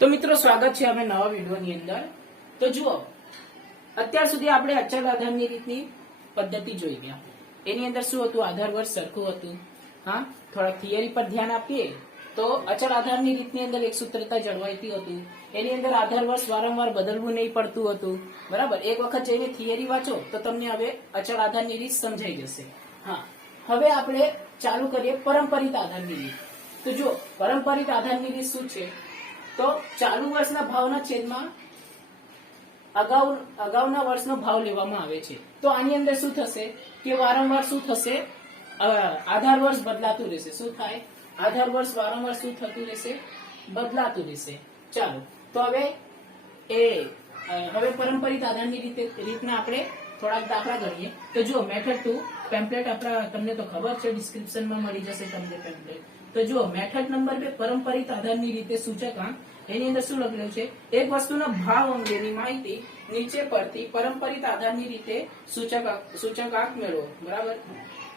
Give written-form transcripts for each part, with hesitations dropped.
તો મિત્રો સ્વાગત છે અમે નવા વિડિયોની અંદર। તો જુઓ, અત્યાર સુધી આપણે અચળ આધારની રીતની પદ્ધતિ જોઈ ગયા। એની અંદર શું હતું? આધાર વર્ષ સરખું હતું। હા, થોડા થિયરી પર ધ્યાન આપીએ તો અચળ આધારની રીતની અંદર એક સૂત્રતા જળવાઈતી હતું। એની અંદર આધાર વર્ષ વારંવાર બદલવું નહીં પડતું હતું, બરાબર। એક વખત જઈને થિયરી વાંચો તો તમને હવે અચળ આધારની રીત સમજાઈ જશે। હા, હવે આપણે ચાલુ કરીએ પરંપરિત આધારની રીત। તો જો પરંપરિત આધારની રીત શું છે? તો ચાલુ વર્ષના ભાવના છેદમાં અગાઉના વર્ષનો ભાવ લેવામાં આવે છે। તો આની અંદર શું થશે કે વારંવાર શું થશે? આધાર વર્ષ બદલાતું રહેશે। શું થાય? આધાર વર્ષ વારંવાર શું થતું રહેશે? બદલાતું રહેશે। ચાલો, તો હવે પરંપરિત આધારની રીતના આપણે થોડાક દાખલા ગણીએ। તો જો મેથડ 2 પેમ્પલેટ આપણા તમને તો ખબર છે, ડિસ્ક્રિપ્શનમાં મળી જશે તમને પેમ્પલેટ। તો જો મેથડ નંબર 2 પરંપરિત આધારની રીતે સૂચકાંક। એની અંદર શું લખેલું છે? એક વસ્તુના ભાવ અંગેની માહિતી નીચે પરથી પરંપરિત આધારની રીતે સૂચકાંક મેળવો, બરાબર।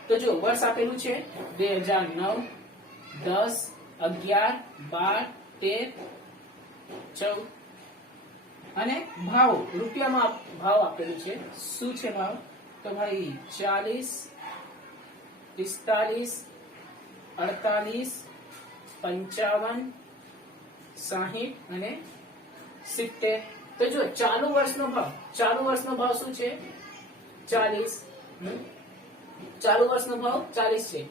તો જો વર્ષ આપેલું છે 2009, 10, 11, 12, 13, 14 અને ભાવ રૂપિયામાં ભાવ આપેલું છે। શું છે ભાવ? તો ભાઈ 40, 45, 48, 55, 60 અને 70। તો જો ચાલુ વર્ષનો ભાવ શું છે? 40। ચાલુ વર્ષનો ભાવ 40 છે।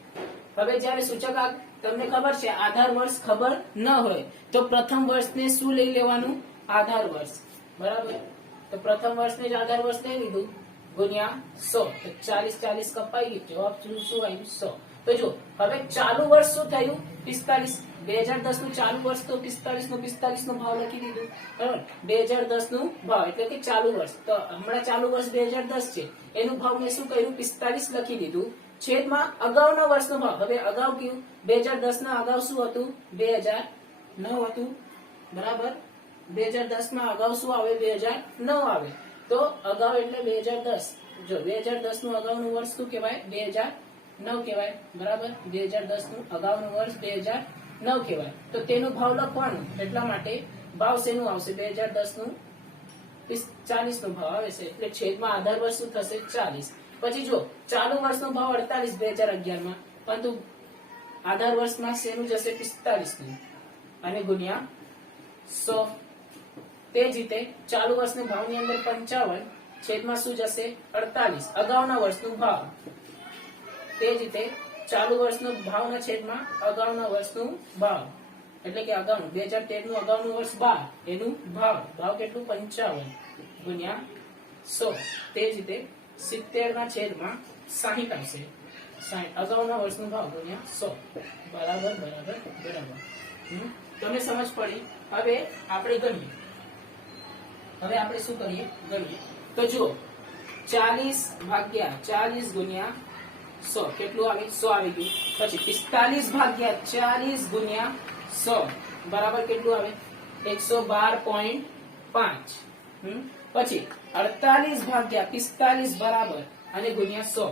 હવે જ્યારે સૂચકાંક તમને ખબર છે, આધાર વર્ષ ખબર ન હોય તો પ્રથમ વર્ષને શું લઈ લેવાનું? આધાર વર્ષ, બરાબર। તો પ્રથમ વર્ષને જ આધાર વર્ષ લઈ લીધું ગુણ્યા 100। તો 40 40 કપાઈ ગયું, જવાબ શું આવ્યું? 100। તો જો હવે ચાલુ વર્ષ શું થયું? 45। 2010 નું ચાલુ વર્ષ તો 45 નો ભાવ લખી દીધું, બરાબર। 2010 નું ભાવ એટલે કે ચાલુ વર્ષ, તો હમણાં ચાલુ વર્ષ 2010 છે, એનું ભાવ મેં શું કર્યું? 45 લખી દીધું છેદમાં અગાઉના વર્ષનો ભાવ। હવે અગાઉ કયું? 2010 ના અગાઉ શું હતું? 2009 હતું, બરાબર। 2010 માં અગાઉ શું આવે? 2009 આવે। તો અગાઉ એટલે 2010। જો 2010 નું અગાઉનું વર્ષ શું કહેવાય? 2009 કહેવાય, બરાબર। 2010 નું અગાઉનું વર્ષ 2009 કહેવાય। તો તેનું ભાવ લખવાનું, એટલા માટે ભાવ શેનું આવશે? 2010 નું 40 નો ભાવ આવે છે, એટલે છેદમાં આધાર વર્ષ શું થશે? 40। પછી જો ચાલુ વર્ષનો ભાવ 48 2011 માં, પરંતુ આધાર વર્ષમાં શેનું જશે? 45 નું અને ગુણ્યા 100। તે જ રીતે ચાલુ વર્ષના ભાવની અંદર 55 છેદમાં શું જશે? 48 અગાઉના વર્ષનો ભાવ। તે જ રીતે ચાલુ વર્ષનો ભાવના છેદમાં અગાઉના વર્ષનું ભાવ, એટલે કે અગાઉનું 2013 નું અગાઉનું વર્ષ 12, એનું ભાવ કેટલું? 55 ગુણ્યા 100। તે જ રીતે 70 ના છેદમાં 60 આવશે, 60 અગાઉના વર્ષનો ભાવ ગુણ્યા 100, બરાબર બરાબર બરાબર। તમને સમજ પડી? હવે આપણે ગણીએ। હવે આપણે શું કરીએ? ગણીએ। તો જુઓ, 40 ભાગ્યા 40 ગુણ્યા 100 કેટલું આવે? 100 આવી ગયું। પછી 45 ભાગ્યા 40 ગુણ્યા 100 બરાબર કેટલું આવે? 112.5। પછી 48 ભાગ્યા 45 બરાબર અને ગુણ્યા 100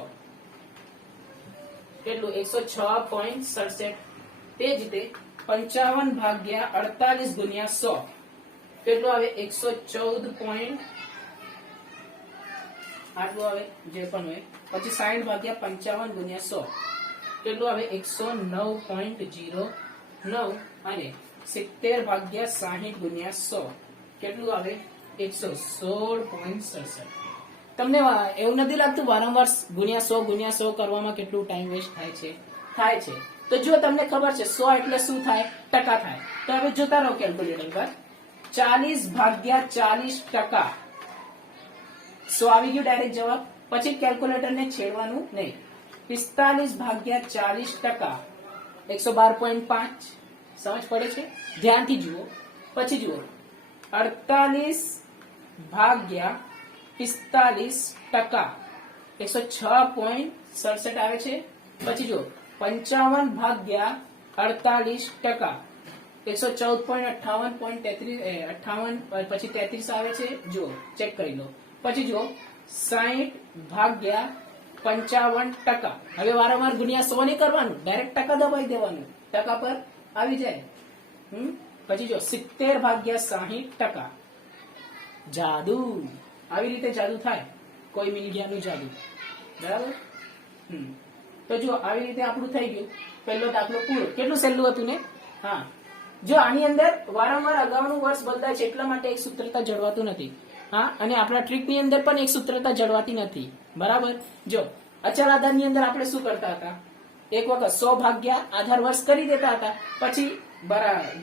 કેટલું? 106.67। તે જ રીતે 55 ભાગ્યા 48 ગુણ્યા 100 કેટલું આવે? 114. આટલું આવે, જે પણ હોય। પછી 60 ભાગ્યા 55 ગુણ્યા 100 કેટલું આવે? 109.09 અને 70 ભાગ્યા 60 ગુણ્યા 100 કેટલું આવે? 116.67। તમને એવું નથી લાગતું વારંવાર ગુણ્યા 100 કરવામાં કેટલું ટાઈમ વેસ્ટ થાય છે? થાય છે। તો જો તમને ખબર છે 100 એટલે શું થાય? ટકા થાય। તો હવે જોતા રહો કેલ્ક્યુલેટર પર। 40 ભાગ્યા 40 ટકા 100 આવી ગયું ડાયરેક્ટ જવાબ। પછી કેલ્ક્યુલેટર ને છેડવાનું નહીં। 45 ભાગ્યા 40 ટકા 112.5। સમજ પડે છે? ધ્યાનથી જુઓ। પછી જુઓ 48 ભાગ્યા 45 ટકા 106.67 આવે છે। પછી જુઓ 55 ભાગ્યા 48 ટકા 114.58 પછી 33 આવે છે। જુઓ, ચેક કરી લો। પછી જુઓ 60 ભાગ્યા 55 ટકા। હવે વારંવાર ગુણ્યા 100 નહીં કરવાનું, ડાયરેક્ટ ટકા દબાઈ દેવાનું, ટકા પર આવી જાય। પછી જો 70 ભાગ્યા 60%. જાદુ. આવી રીતે જાદુ થાય, કોઈ મિલ ગયાનું જાદુ. બરાબર. તો જો આવી રીતે આપણું થઈ ગયું પહેલો દાખલો પૂરો. કેટલું સહેલું હતું ને? હા. જો આની અંદર વારંવાર અગાઉનું વર્ષ બદલાય છે એટલા માટે એક સૂત્રતા જળવાતું નથી. હા, અને આપણા ટ્રીકની અંદર પણ એક સૂત્રતા જળવાતી નથી. બરાબર. જો અચળ આધારની અંદર આપણે શું કરતા હતા? એક વખત 100 ભાગ્યા આધાર વર્ષ કરી દેતા હતા, પછી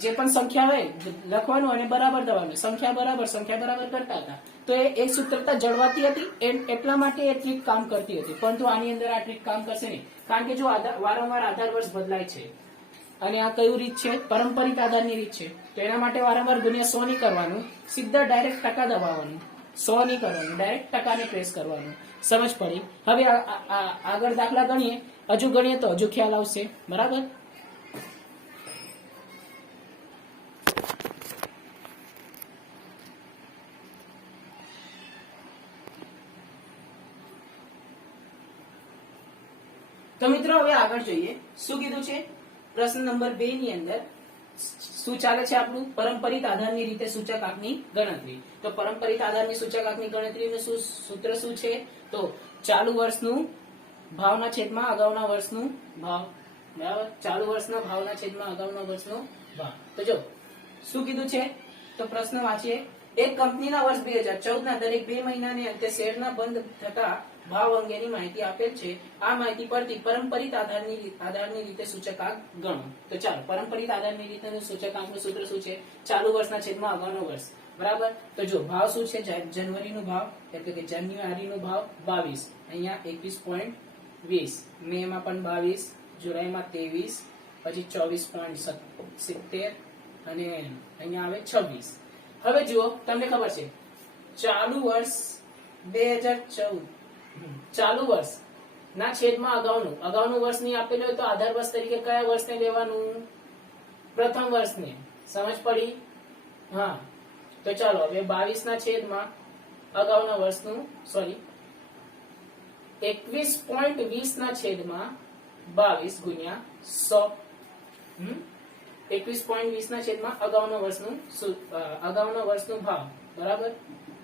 જે પણ સંખ્યા હોય લખવાનું અને બરાબર દવાનું, સંખ્યા બરાબર કરતા હતા. તો એ એક સૂત્રતા જળવાતી હતી, એટલા માટે એ ટ્રીક કામ કરતી હતી. પરંતુ આની અંદર આ ટ્રીક કામ કરશે નહીં, કારણ કે જો વારંવાર આધાર વર્ષ બદલાય છે અને આ કયું રીત છે? પારંપરિક આધારની રીત છે. તો એના માટે વારંવાર ગુણ્યા 100 નહીં કરવાનું, સીધા ડાયરેક્ટ ટકા દબાવવાનું. 100 નહીં કરવાનું, ડાયરેક્ટ ટકાને પ્રેસ કરવાનું. સમજ પડી? હવે આગળ દાખલા ગણીએ, હજુ ગણીએ તો હજુ ખ્યાલ આવશે. બરાબર. તો મિત્રો હવે આગળ જોઈએ શું કીધું છે. પ્રશ્ન નંબર 2 ની અંદર શું ચાલે છે આપણું? પારંપરિક આધારની રીતે સૂચકાંકની ગણતરી. તો પારંપરિક આધારની સૂચકાંકની ગણતરીનું સૂત્ર શું છે? તો ચાલુ વર્ષનું ભાવના છેદમાં અગાઉના વર્ષનું ભાવ. બરાબર. ચાલુ વર્ષના ભાવના છેદમાં અગાઉના વર્ષનો ભાવ. તો જો શું કીધું છે? તો પ્રશ્ન વાંચીએ. એક કંપનીના વર્ષ 2014 ના દરેક 2 મહિનાને અંતે શેરના બંધ થતા ભાવ અંગેની માહિતી આપેલ છે. આ માહિતી પરથી પારંપરિક આધારની રીતે સૂચકાંક ગણો. તો ચાલો, પારંપરિક આધારની રીતે સૂચકાંકનું સૂત્ર શું છે? ચાલુ વર્ષના છેદમાં અગાઉનો વર્ષ. બરાબર. તો જો ભાવ શું છે? જાન્યુઆરીનો ભાવ એટલે કે જાન્યુઆરીનો ભાવ 22, અહીંયા 21.20, મેમાં પણ 22, જુલાઈમાં 23, પછી 24.70 અને અહીંયા આવે 26. હવે જુઓ, તમને ખબર છે ચાલુ વર્ષ 2014, ચાલુ વર્ષ ના છેદમાં અગાઉનું વર્ષ નહીં આપેલું હોય તો આધાર વર્ષ તરીકે કયા વર્ષને લેવાનું? પ્રથમ વર્ષને. સમજ પડી? હા. તો ચાલો હવે 22 ના છેદમાં અગાઉના વર્ષનું 21.20 ના છેદમાં 22 ગુણ્યા 100. 21.20 ના છેદમાં અગાઉના વર્ષનું ભાવ. બરાબર.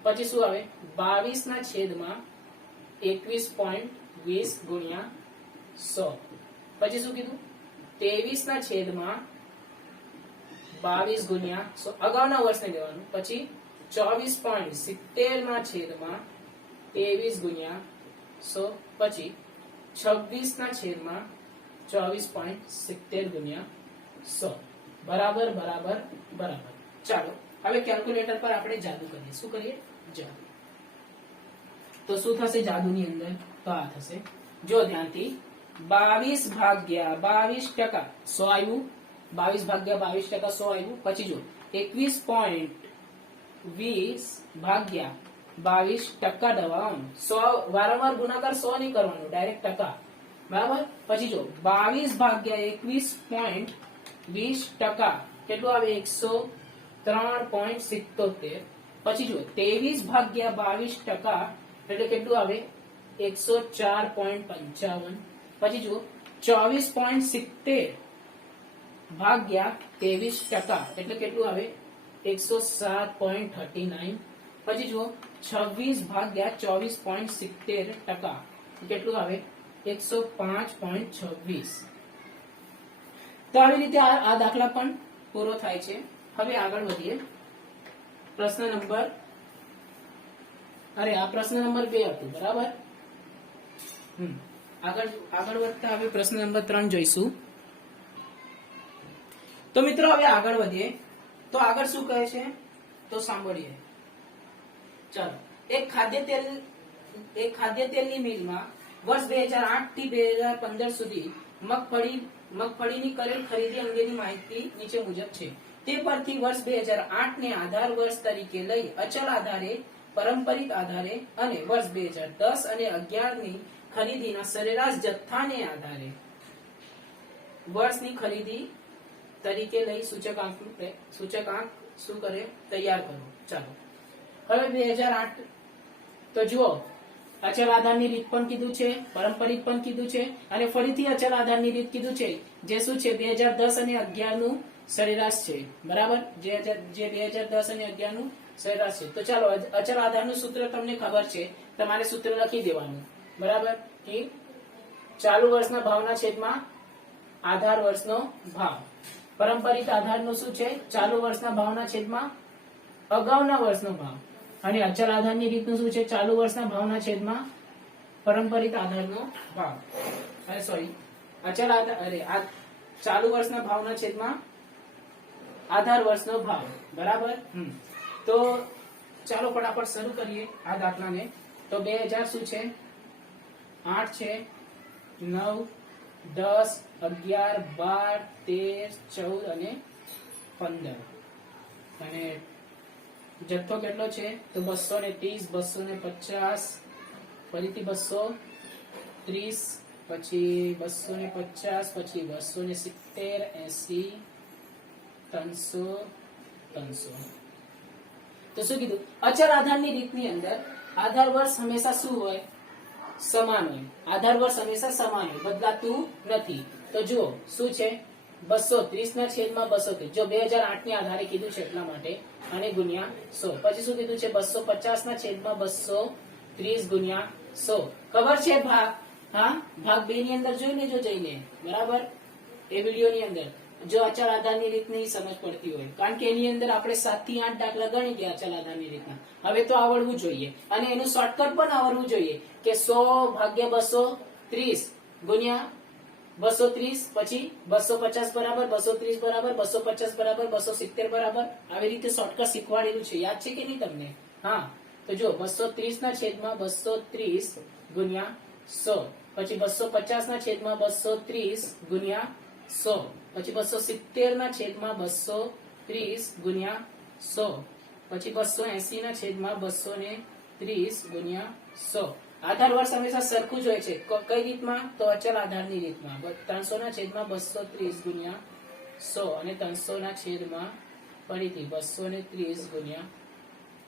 પછી શું આવે? 22 ના છેદમાં 21.20 ગુણ્યા 100. પછી શું કીધું? 23 ના છેદમાં 22 ગુણ્યા 100, અગાઉના વર્ષને લેવાનું. પછી 24.70 ના છેદમાં 23 ગુણ્યા 100. પછી 26 ના છેદમાં 24.70 ગુણ્યા 100. બરાબર. ચાલો હવે કેલ્ક્યુલેટર પર આપણે જાદુ કરીએ. શું કરીએ? જાદુ. તો શું થશે જાદુની અંદર? તો આ થશે, જો ધ્યાનથી, 22 ભાગ્યા 22% 100 આવ્યું. 22 ભાગ્યા 22% 100 આવ્યું. પછી જો 21.20 ભાગ્યા 22% દબાવવાનું. 100 વારંવાર ગુણાકાર 100 નહીં કરવાનો, ડાયરેક્ટ ટકા. બરાબર. પછી જો 22 ભાગ્યા 21.20% કેટલું આવે? 103.77. પછી જો 23 ભાગ્યા 22% એટલે કેટલું આવે? 104.55. પછી જુઓ 24.70 ભાગ્યા 23% એટલે કેટલું આવે? 107.39. પછી જુઓ 26 ભાગ્યા 24.70% કેટલું આવે? 105.26. તો આવી રીતે આ દાખલા પણ પૂરો થાય છે. હવે આગળ વધીએ. પ્રશ્ન નંબર નંબર 2 હતું. બરાબર. આગળ વધતા હવે પ્રશ્ન નંબર 3 જોઈશું. તો મિત્રો હવે આગળ વધીએ. તો આગળ શું કહે છે? તો સાંભળીએ. ચાલો. એક ખાદ્ય તેલની મિલમાં વર્ષ 2008 થી 2015 સુધી મગફળીની કરેલ ખરીદી અંગેની માહિતી નીચે મુજબ છે. તે પરથી વર્ષ 2008 ને આધાર વર્ષ તરીકે લઈ અચલ આધારે, પારંપરિક આધારે અને વર્ષ 2010 અને 11 ની ખરીદીના સરેરાશ જથ્થાને આધારે વર્ષની ખરીદી તરીકે લઈ સૂચકાંક શું કરે? તૈયાર કરો. ચાલો હવે 2008. તો જુઓ, અચલ આધારની રીત પણ કીધું છે, પારંપરિક પણ કીધું છે અને ફરીથી અચલ આધારની રીત કીધું છે, જે શું છે? 2010 અને 11 નું સરેરાશ છે, બરાબર, જે 2010 અને 11 નું સરેરાશ છે. તો ચાલો અચલ આધારનું સૂત્ર તમને ખબર છે, તમારે સૂત્ર લખી દેવાનું, બરાબર, કે ચાલુ વર્ષના ભાવના છેદમાં આધાર વર્ષનો ભાવ. પારંપરિક આધારનું શું છે? ચાલુ વર્ષના ભાવના છેદમાં અગાઉના વર્ષનો ભાવ. અને અચલ આધારની રીતનું શું છે? ચાલુ વર્ષના ભાવના છેદમાં પારંપરિક આધારનો ભાવ. અચલ આધાર ચાલુ વર્ષના ભાવના છેદમાં આધાર વર્ષનો ભાવ, બરાબર. તો ચાલો ફટાફટ શરૂ કરીએ આ દાખલાને. તો 2000 શું છે? 8 છે, 9, 10, 11, 12, 13, 14 અને 15. અને જથ્થો કેટલો છે? તો 230, 250, ફરીથી 230, પછી 250, પછી 270, 80, 300, 300. તો શું કીધું? અચલ આધારની રીતની અંદર આધાર વર્ષ હંમેશા શું હોય? સમાન હોય. આધાર વર્ષ હંમેશા સમાન હોય, બદલાતું નથી. તો જુઓ શું છે? 230 ના છેદમાં 230. જો 2008 ની આધારે કીધું છે એટલા માટે, અને ગુણ્યા 100. પછી શું કીધું છે? 250 ના છેદમાં 230 ગુણ્યા 100. ખબર છે ભાગ? હા, ભાગ 2 ની અંદર જોઈ લેજો જઈને, બરાબર, એ વિડિયો ની અંદર. જો અચલ આધારની રીતની સમજ પડતી હોય, કારણ કે એની અંદર આપણે 7 થી 8 દાખલા ગણી ગયા અચલ આધારની રીતના. હવે તો આવડવું જોઈએ, અને એનું શોર્ટકટ પણ આવડવું જોઈએ કે 100 ભાગ્યા 230 ગુણ્યા 230, પછી 250 બરાબર, 230 બરાબર, 250 બરાબર, 270 બરાબર. આવી રીતે શોર્ટકટ શીખવાડેલું છે, યાદ છે કે નહીં તમને? હા, તો જો 230 ના છેદમાં 230 ગુણ્યા 100, પછી 250 ના છેદમાં 230 ગુણ્યા 100, પછી 270 ના છેદમાં 230 ગુણ્યા 100, પછી 280 ના છેદમાં 230 ગુણ્યા 100. આધાર વર્ષ હંમેશા સરખું જ હોય છે. કઈ રીતમાં? તો અચલ આધારની રીતમાં. 300 ના છેદમાં 230 ગુણ્યા 100 અને 300 ના છેદમાં ફરીથી 230 ગુણ્યા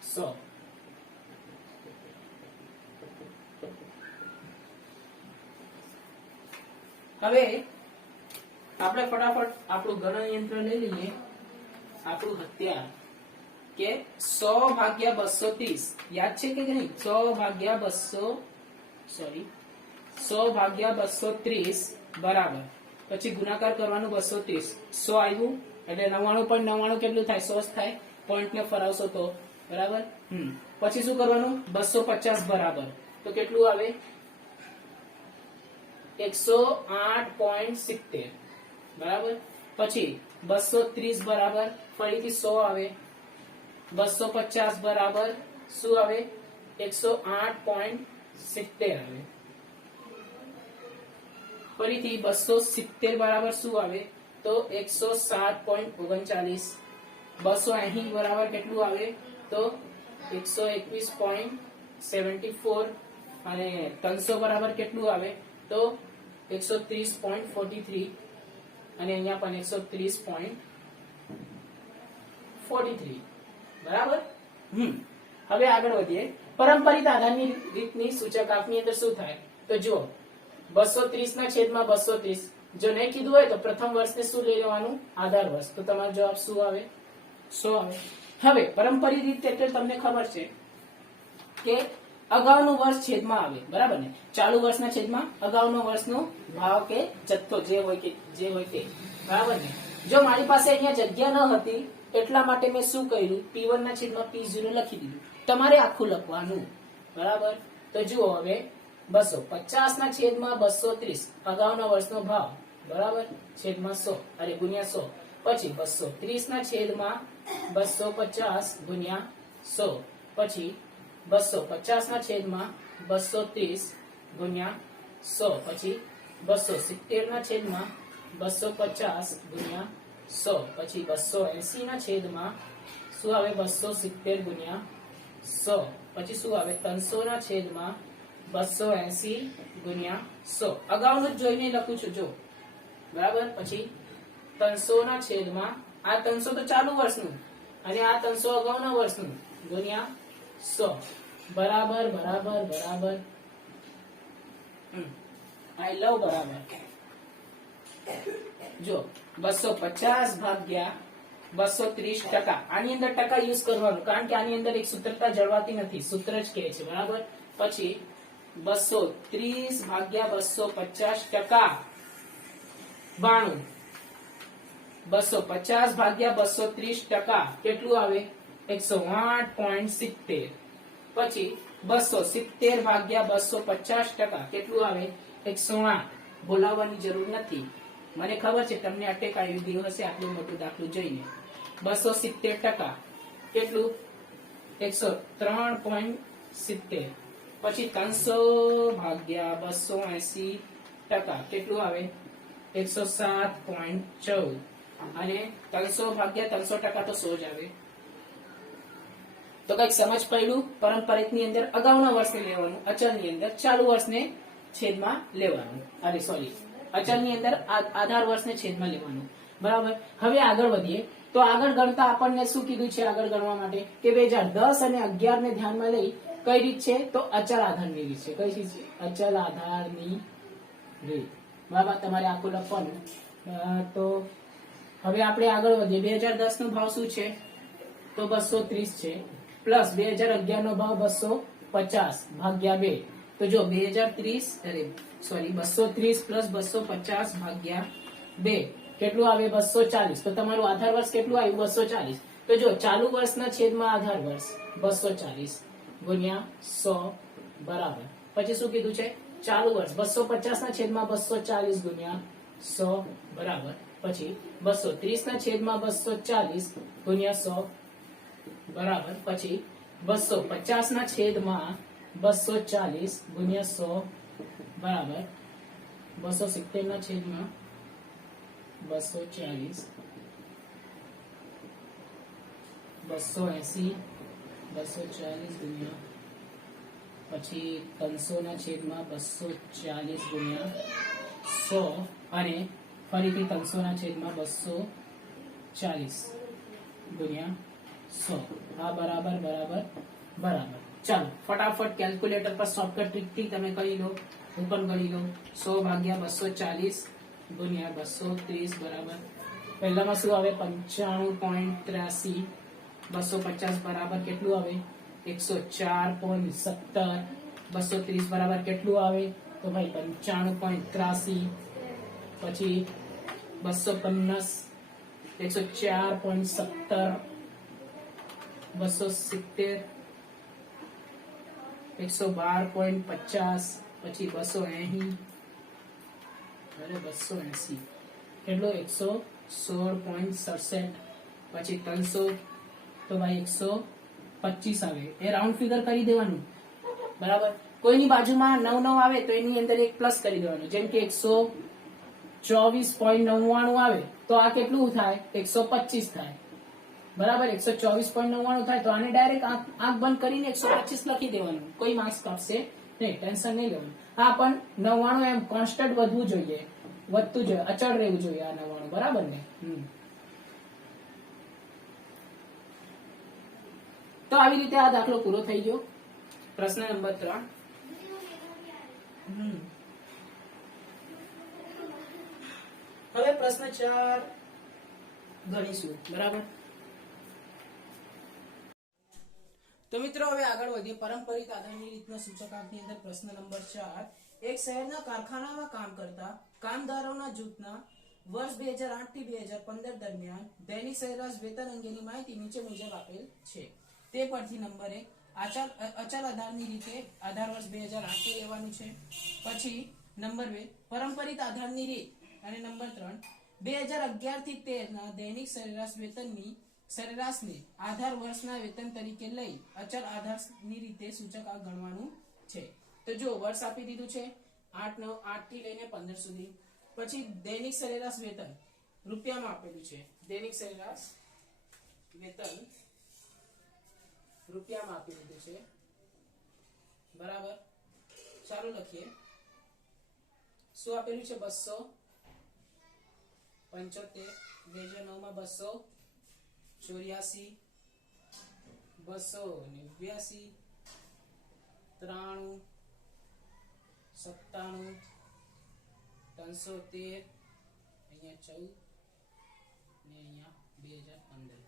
100. હવે આપણે ફટાફટ આપણું ગણનયંત્ર લઈ લઈએ, આપણું હથિયાર, કે 100 ભાગ્યા 230 યાદ છે કે નહીં? 100 ભાગ્યા 230 બરાબર, પછી ગુણાકાર કરવાનું 230. 100 આવ્યું એટલે 99.99 કેટલું થાય? 100 થાય. પોઈન્ટ ને ફરાવશો તો, બરાબર. પછી શું કરવાનું? 250 બરાબર, તો કેટલું આવે? 108.70 બરાબર. પછી 230 બરાબર, ફરીથી 100 આવે. 250 બરાબર શું આવે? 108.70 આવે. ફરીથી 270 બરાબર શું આવે? તો 107.39. 280 બરાબર કેટલું આવે? તો 121.74. અને 300 બરાબર કેટલું આવે? તો 130.43. અને અહીંયા પણ 130.43 બરાબર. હવે આગળ વધીએ. પારંપરિક આધારની રીતની સૂચકાંકની અંદર શું થાય? તો જુઓ 230 ના છેદમાં 230. જો નહીં કીધું હોય તો પ્રથમ વર્ષને શું લઈ લેવાનું? આધાર વર્ષ. તો તમારો જવાબ શું આવે? 100 આવે. હવે પારંપરિક રીત એટલે તમને ખબર છે કે અગાઉનું વર્ષ છેદમાં આવે, બરાબર ને? ચાલુ વર્ષના છેદમાં અગાઉનો વર્ષનો ભાવ કે જથ્થો જે હોય તે, બરાબર ને? જો મારી પાસે અહીંયા જગ્યા ન હતી એટલા માટે મેં શું કર્યું? P1 ના છેદમાં P0 લખી દીધું. તમારે આખું લખવાનું, બરાબર. તો જુઓ હવે 250 ના છેદમાં 230 અગાઉના વર્ષનો ભાવ, બરાબર, છેદમાં 100 અરે ગુણ્યા 100. પછી 230 ના છેદમાં 250 ગુણ્યા 100, પછી 250 ના છેદમાં 230 ગુણ્યા 100, પછી 270 ના છેદમાં 250 ગુણ્યા 100, પછી 280 ના છેદમાં શું આવે? 270 ગુણ્યા 100, પછી શું આવે? 300 ના છેદમાં 280 ગુણ્યા 100. અગાઉનું જ જોઈને લખું છું જો, બરાબર. પછી 300 ના છેદમાં, આ 300 તો ચાલુ વર્ષનું અને આ 300 અગાઉના વર્ષનું, ગુણ્યા 100. બરાબર બરાબર બરાબર. આઈ લવ બરાબર. જો 250 ભાગ્યા 230%. આની અંદર ટકા યુઝ કરવાનું, કારણ કે આની અંદર એક સૂત્રતા જળવાતી નથી, સૂત્ર જ કહે છે, બરાબર. પછી 230 ભાગ્યા 250%, 92. 250 ભાગ્યા 230%, કેટલું આવે? 108.70. પછી 270 ભાગ્યા 250%, કેટલું આવે? 108. બોલાવવાની જરૂર નથી, મને ખબર છે તમને અટેક આવી ગયું હશે આટલું મોટું દાખલું જોઈને. 270%, કેટલું? 103.70. પછી 300 ભાગ્યા 280%, કેટલું આવે? 107.14. અને 300 ભાગ્યા 300% તો 100 જ આવે. તો કઈક સમજ પડ્યું? પરંપરિતની અંદર અગાઉના વર્ષને લેવાનું, અચળની અંદર ચાલુ વર્ષને છેદમાં લેવાનું. અરે સોરી, અચળની અંદર આધાર વર્ષને છેદમાં લેવાનું, બરાબર. હવે આગળ વધીએ તો આગળ ગણતા આપણને શું કીધું છે આગળ ગણવા માટે કે 2010 અને 11 ને ધ્યાનમાં લઈ કઈ રીત છે? તો અચળ આધારની રીત છે. કઈ રીત છે? અચળ આધારની રીત, બરાબર. તમારે આખું લખવાનું. તો હવે આપણે આગળ વધીએ. 2010 નો ભાવ શું છે? તો 230 છે, પ્લસ 2011 નો ભાવ 250 ભાગ્યા 2. તો જો 230 પ્લસ 250 ભાગ્યા 2 કેટલું આવે? 240. તો તમારું આધાર વર્ષ કેટલું આવ્યું? 240. તો જો ચાલુ વર્ષના છેદમાં આધાર વર્ષ 240 ગુણ્યા 100 બરાબર. પછી શું કીધું છે? ચાલુ વર્ષ 250 ના છેદમાં 240 ગુણ્યા 100 બરાબર. પછી 230 ના છેદમાં 240 ગુણ્યા 100 બરાબર. પછી 250 ના છેદમાં 240 ગુણ્યા 100 બરાબર. 270 ના છેદમાં 240 280 240 ગુણ્યા પછી 300 ના છેદમાં 240 ગુણ્યા 100 અને ફરીથી 300 ના છેદમાં 240 ગુણ્યા 100. આ બરાબર બરાબર બરાબર. ચાલો ફટાફટ કેલ્ક્યુલેટર પર શોર્ટકટ ટ્રીક થી તમે કરી લો, હું પણ કરી લો. 100 ભાગ્યા 240 ગુણ્યા 230 બરાબર. પહેલામાં શું આવે? 95.83. 250 બરાબર કેટલું આવે? 104.70. 230 બરાબર કેટલું આવે? તો ભાઈ 95.83. પછી 250 104.70. 270 112.50. પછી 280 અરે 280 કેટલો? 116.67. પછી 300 તો ભાઈ 125 આવે. એ રાઉન્ડ ફિગર કરી દેવાનું, બરાબર. કોઈની બાજુમાં 9 આવે તો એની અંદર એક પ્લસ કરી દેવાનું. જેમ કે 124.99 આવે તો આ કેટલું થાય? 125 થાય, બરાબર. 124.99 થાય તો આને ડાયરેક્ટ આંખ બંધ કરીને 125 લખી દેવાનું. કોઈ માર્ક્સ કાપશે નહીં, ટેન્શન નહીં લેવાનું. હા, પણ 99 એમ કોન્સ્ટન્ટ વધવું જોઈએ, વધતું જોઈએ, અચળ રહેવું જોઈએ આ 99, બરાબર ને? તો આવી રીતે આ દાખલો પૂરો થઈ ગયો. પ્રશ્ન નંબર 3. હવે પ્રશ્ન 4 ગણીશું, બરાબર. તો મિત્રો હવે આગળ વધીએ. પરંપરિત આધારની રીતના સૂચકાંકની અંદર પ્રશ્ન નંબર 4. એક શહેરના કારખાનામાં કામ કરતા કામદારોના જૂથના વર્ષ 2008 થી 2015 દરમિયાન દૈનિક સરેરાશ વેતન અંગેની માહિતી નીચે મુજબ આપેલ છે. તે પરથી નંબર 1 અચલ આધારની રીતે આધાર વર્ષ 2008 લેવાનું છે. પછી નંબર 2 પરંપરિત આધારની રીત, અને નંબર 3 2011 થી 13 ના દૈનિક સરેરાશ વેતનની સરેરાશને આધાર વર્ષના વેતન તરીકે લઈ અચલ આધારની રીતે સૂચકાંક ગણવાનું છે. તો જો વર્ષ આપી દીધું છે 8 થી લઈને 15 સુધી. પછી દૈનિક સરેરાશ વેતન રૂપિયામાં આપેલું છે. દૈનિક સરેરાશ વેતન રૂપિયામાં આપી દીધું છે, બરાબર. ચાલો લખીએ. શું આપેલું છે? 275. 2009 માં 284, 289, 93, 97, 313, અહીંયા 14 ને અહીંયા 2015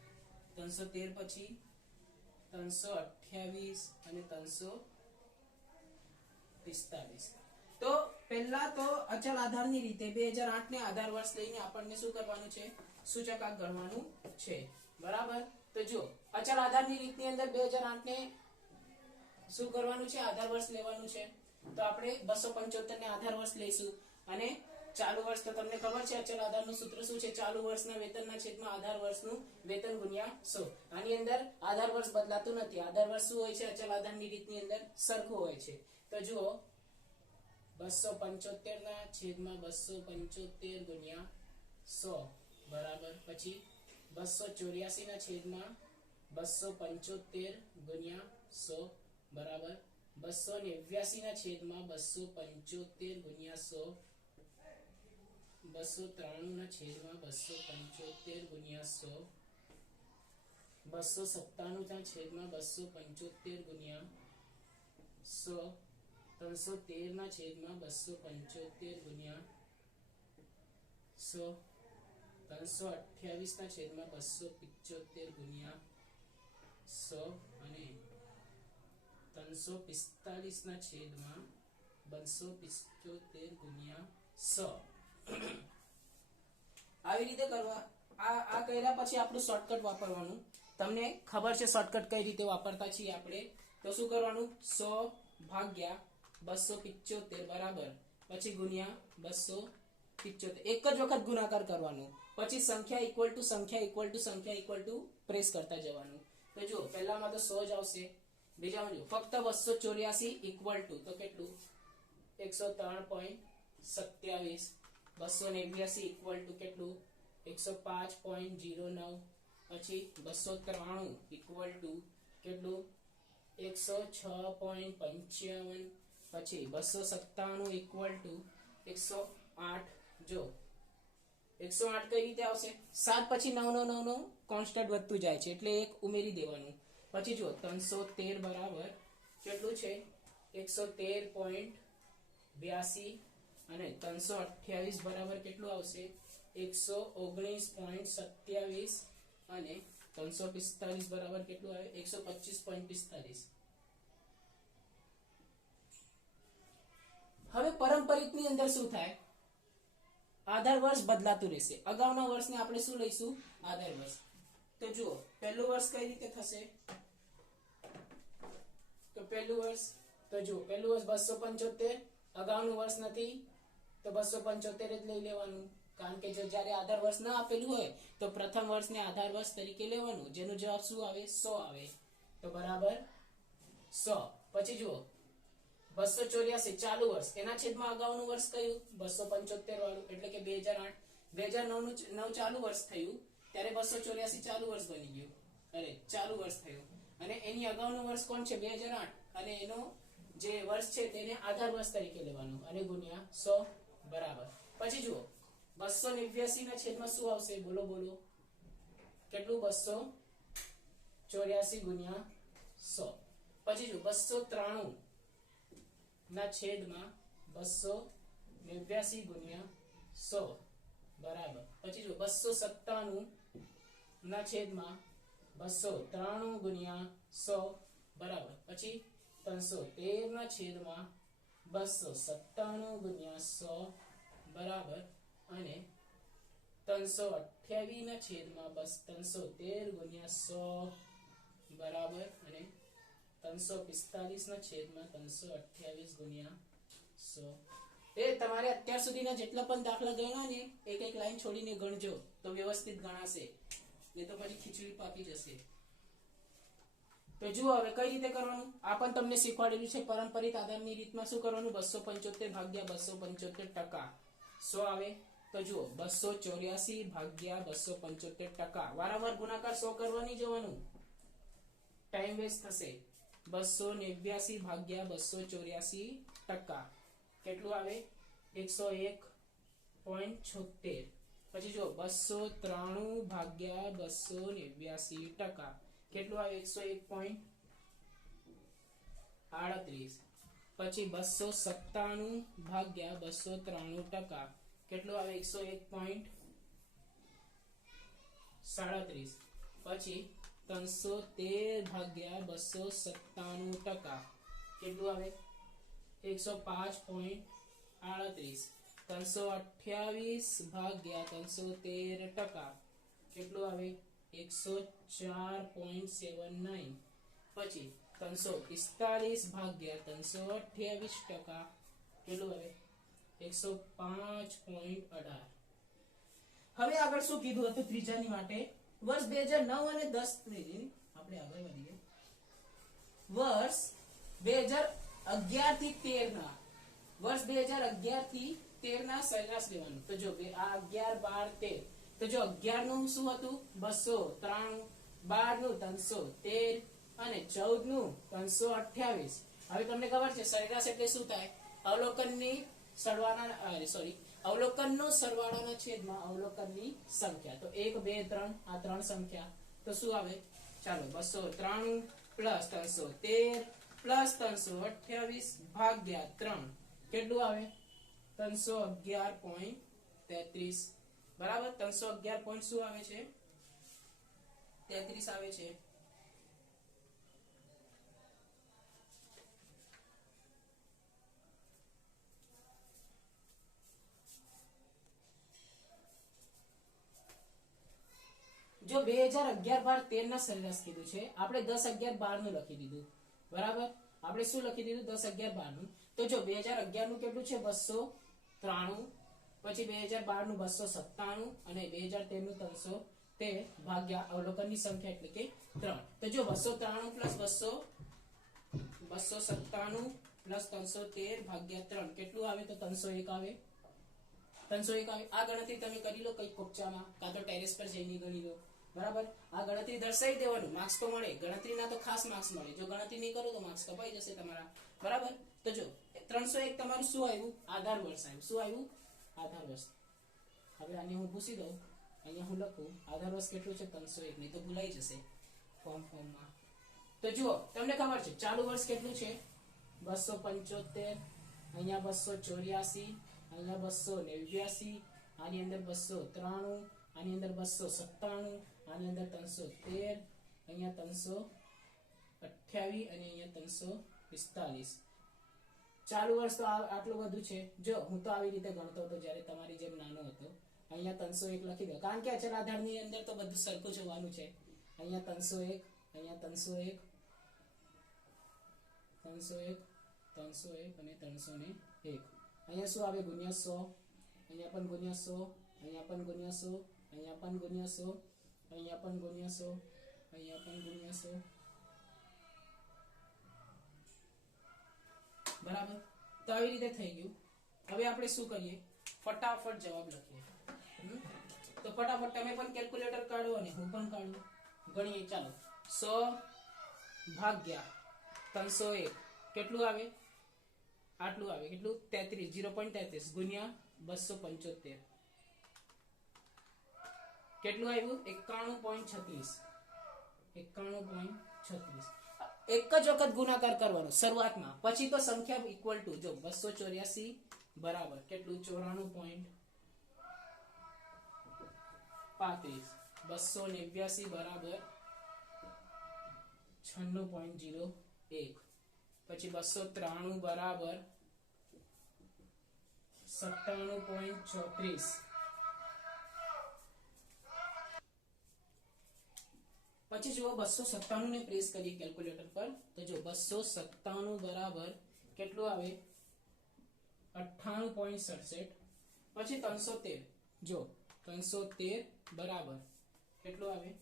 313 પછી 328 અને 345. તો પહેલા તો અચલ આધારની રીતે 2008 ને આધાર વર્ષ લઈને આપણને શું કરવાનું છે, સૂચકાંક ગણવાનું છે. બરાબર. તો જો અચલ આધારની રીતની અંદર 2008 ને શું કરવાનું છે, આધાર વર્ષ લેવાનું છે. તો આપણે 275 ને આધાર વર્ષ લઈશું અને ચાલુ વર્ષ તો તમને ખબર છે અચલ આધારનું સૂત્ર શું છે, ચાલુ વર્ષના વેતનના છેદમાં આધાર વર્ષનું વેતન ગુણ્યા 100. આની અંદર આધાર વર્ષ બદલાતું નથી. આધાર વર્ષ શું હોય છે, અચલ આધારની રીતની અંદર સરખું હોય છે. તો જુઓ 275 ના છેદમાં 275 ગુણ્યા 100 બરાબર. પછી 284 ના છેદમાં 275 ગુણ્યા 100 બરાબર. 289 ના છેદમાં 275 ગુણ્યા 100, 293 ના છેદમાં 275 ગુણ્યા 100, 297 ના છેદમાં 275 ગુણ્યા 100, 313 ના છેદમાં 275 ગુણ્યા 100, 328 ના છેદમાં 275 ગુણ્યા 100 અને 345 ના છેદમાં 275 ગુણ્યા 100. આવી રીતે કરવા. આ કર્યા પછી આપણું શોર્ટકટ વાપરવાનું. તમને ખબર છે શોર્ટકટ કઈ રીતે વાપરતા છીએ આપણે. તો શું કરવાનું, 100 ભાગ્યા 275 બરાબર, પછી ગુણ્યા 275. એક જ વખત ગુણાકાર કરવાનું. પછી સંખ્યા ઇક્વલ ટુ સંખ્યા ઇક્વલ ટુ સંખ્યા ઇક્વલ ટુ પ્રેસ કરતા જવાનું. તો જો પહેલામાં તો 100 જ આવશે. બીજામાં જો ફક્ત 284 ઇક્વલ ટુ તો કેટલું, 103.27. 289 ઇક્વલ ટુ કેટલું, 105.09. પછી 293 ઇક્વલ ટુ કેટલું, 106.55. પછી 297 ઇક્વલ ટુ 108. જો 108 કઈ રીતે આવશે, 7 પછી 9 કોન્સ્ટન્ટ વધતું જાય છે એટલે એક ઉમેરી દેવાનું. પછી જો 313 બરાબર કેટલું છે, 113.82 અને 328 બરાબર કેટલું આવશે, 119.27 અને 345 બરાબર કેટલું આવે, 125.45. હવે પારંપરિક ની અંદર શું થાય, આધાર વર્ષ બદલાતું રહેશે. અગાઉના વર્ષને આપણે શું લઈશું, આધાર વર્ષ. તો જુઓ પહેલું વર્ષ કઈ રીતે થશે, તો પહેલું વર્ષ 275. અગાઉનું વર્ષ નથી તો 275 જ લઈ લેવાનું. કારણ કે જો જ્યારે આધાર વર્ષ ના આપેલું હોય તો પ્રથમ વર્ષને આધાર વર્ષ તરીકે લેવાનું, જેનો જવાબ શું આવે, 100 આવે. તો બરાબર 100. પછી જુઓ 284 ચાલુ વર્ષ, એના છેદમાં અગાઉનું વર્ષ કયું, 275 વાળું એટલે કે 2008. 2009 ચાલુ વર્ષ થયું ત્યારે 284 ચાલુ વર્ષ બની ગયું, અરે ચાલુ વર્ષ થયું. અને એની અગાઉનું વર્ષ કોણ છે, 2008. અને એનો જે વર્ષ છે તેને આધાર વર્ષ તરીકે લેવાનું અને ગુણ્યા 100 બરાબર. પછી જુઓ 289 ના છેદમાં શું આવશે, બોલો બોલો કેટલું, 284 ગુણ્યા 100. પછી જો 293 ના છેદમાં 289 ગુણ્યા 100 બરાબર. પછી જો 297 ના છેદમાં 293 ગુણ્યા 100 બરાબર. પછી 313 ના છેદમાં 297 ગુણ્યા 100 બરાબર. અને 328 ના છેદમાં 313 ગુણ્યા 100 બરાબર. અને 345 ના છેદમાં 328 ગુણ્યા 100. એ તમારે અત્યાર સુધીના જેટલા પણ દાખલા ગણ્યા ને એક એક લાઈન છોડીને ગણજો તો વ્યવસ્થિત ગણાશે, નહીં તો પછી ખીચડી પાકી જશે. તો જુઓ હવે કઈ રીતે કરવાનું, આ પણ તમને શીખવાડેલું છે. પારંપરિક આધારની રીતમાં શું કરવાનું, 275 ભાગ્યા 275% 100 આવે. તો જુઓ 284 ભાગ્યા 275%, વારંવાર ગુણાકાર 100 કરવાની જવાનું, ટાઈમ વેસ્ટ થશે. 289 ભાગ્યા 284% કેટલું આવે, 101.76. પછી જો 293 ભાગ્યા 289% કેટલું આવે, 101.38. પછી 297 ભાગ્યા 293% કેટલું આવે, 101.38. 37 પછી 313 ભાગ્યા 297% કેટલું આવે 105.38 328 ભાગ્યા 313% કેટલું આવે 104.79 પછી 345 ભાગ્યા 328% કેટલું આવે 105.18 હવે આગળ શું કીધું હતું ત્રીજાની માટે વર્ષ 2009 અને 10 ની આપણે આગળ વધીએ વર્ષ 2011 થી 13 ના વર્ષ 2011 થી 13 ના સરેરાશ લેવાનું તો જો આ 11 12 13 તો જો 11 નું શું હતું 293 12 નું 313 અને 14 નું 328 હવે તમને ખબર છે સરેરાશ એટલે શું થાય અવલોકનની અવલોકનનો સરવાળાના છેદમાં અવલોકનની સંખ્યા તો 1 2 3 આ ત્રણ સંખ્યા તો શું આવે ચાલો 293 પ્લસ 313 પ્લસ 328 ભાગ્યા 3 કેટલું આવે 311.33 બરાબર 311 પોઈન્ટ શું આવે છે 33 આવે છે જો 2011-12-13 ના સરેરાશ કીધું છે આપણે 10-11-12 નું લખી દીધું બરાબર આપણે શું લખી દીધું 10-11-12 નું તો જો 2011 નું કેટલું છે 293 પછી 2012 નું 297 અને 2013 નું 313 ભાગ્યા અવલોકનની સંખ્યા એટલે કે 3 તો જો 293 પ્લસ 297 પ્લસ 313 ભાગ્યા 3 કેટલું આવે તો 301 આવે 301 આવે આ ગણતરી તમે કરી લો કઈ કોપચામાં કાં તો ટેરેસ પર જઈને ગણી લો બરાબર આ ગણતરી દર્શાવી દેવાનું માર્ક્સ તો મળે ગણતરીના તો ખાસ માર્ક્સ મળે જો ગણતરી નહીં કરો તો માર્ક્સ કપાઈ જશે તમારા બરાબર તો જો 301 તમારું શું આવ્યું આધાર વર્ષ આવ્યું શું આવ્યું આધાર વર્ષ હવે આને હું પૂછી દઉં અહીંયા હું લખું આધાર વર્ષ કેટલું છે 301 નહીં તો ભૂલાઈ જશે ફોર્મમાં તો જુઓ તમને ખબર છે ચાલુ વર્ષ કેટલું છે 275 અહીંયા 284 અહીંયા 289 આની અંદર 293 આની અંદર 297 આની અંદર 313 અહીંયા 328 અને અહીંયા 345 ચાલુ વર્ષ તો આટલું બધું છે જો હું તો આવી રીતે ગણતો હતો જ્યારે તમારી જેમ નાનો હતો અહીંયા 301 લખી દો કારણ કે અચળ આધારની અંદર તો બધું સરખું જોવાનું છે અહીંયા 301 અહીંયા 301 301 301 અને 301 અહીંયા શું આવે ગુણ્યા 100 અહીંયા પણ ગુણ્યા 100 અહીંયા પણ ગુણ્યા 100 અહીંયા પણ ગુણ્યા 100 અહીંયા પણ ગુણ્યા 100 અહીંયા પણ ગુણ્યા 100 બરાબર તો આવી રીતે થઈ ગયું હવે આપણે શું કરીએ ફટાફટ જવાબ લખીએ તો ફટાફટ તમે પણ કેલ્ક્યુલેટર કાઢો અને હું પણ કાઢું ગણીએ ચાલો 100 ભાગ્યા 301 કેટલું આવે આટલું આવે કેટલું 33 0.33 ગુણ્યા 275 કેટલું આવ્યું 91.36 એક જ વખત ગુણાકાર કરવાનો શરૂઆતમાં પછી તો સંખ્યા ઇક્વલ ટુ જો 284 બરાબર કેટલું 94.35 289 બરાબર 96.01 પછી 293 બરાબર 97.34 પછી જો 297 ને પ્રેસ કરીએ કેલ્ક્યુલેટર પર તો જો 297 બરાબર કેટલું આવે 98.67 પછી 313 જો 313 બરાબર કેટલું આવે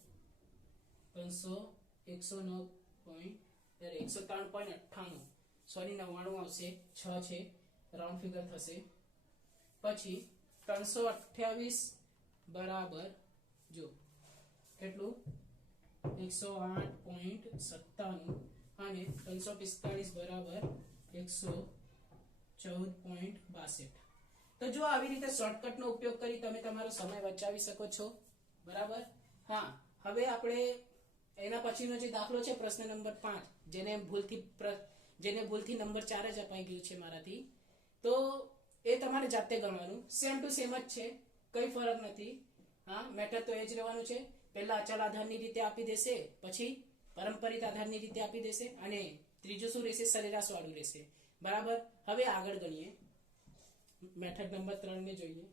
103.98 સોરી 99 આવશે 6 છે રાઉન્ડ ફિગર થશે પછી 328 બરાબર જો કેટલું 108.97 અને 345 બરાબર 114.62 તો જો આવી રીતે શોર્ટકટ નો ઉપયોગ કરી તમે તમારો સમય બચાવી શકો છો બરાબર હા હવે આપણે એના પછીનો જે દાખલો છે પ્રશ્ન નંબર 5 જેને ભૂલથી નંબર 4 જ અપાઈ ગયું છે મારાથી તો એ તમારે જાતે ગણવાનું સેમ ટુ સેમ જ છે કઈ ફરક નથી હા મેથડ તો એ જ રહેવાનું છે પહેલા અચલ આધારની રીતે આપી દેશે, પછી પરંપરિત આધારની રીતે આપી દેશે, અને ત્રીજું શું રહેશે? સરેરાશ વાળું રહેશે. બરાબર. હવે આગળ ગણીએ, મેથડ નંબર 3 ને જોઈએ.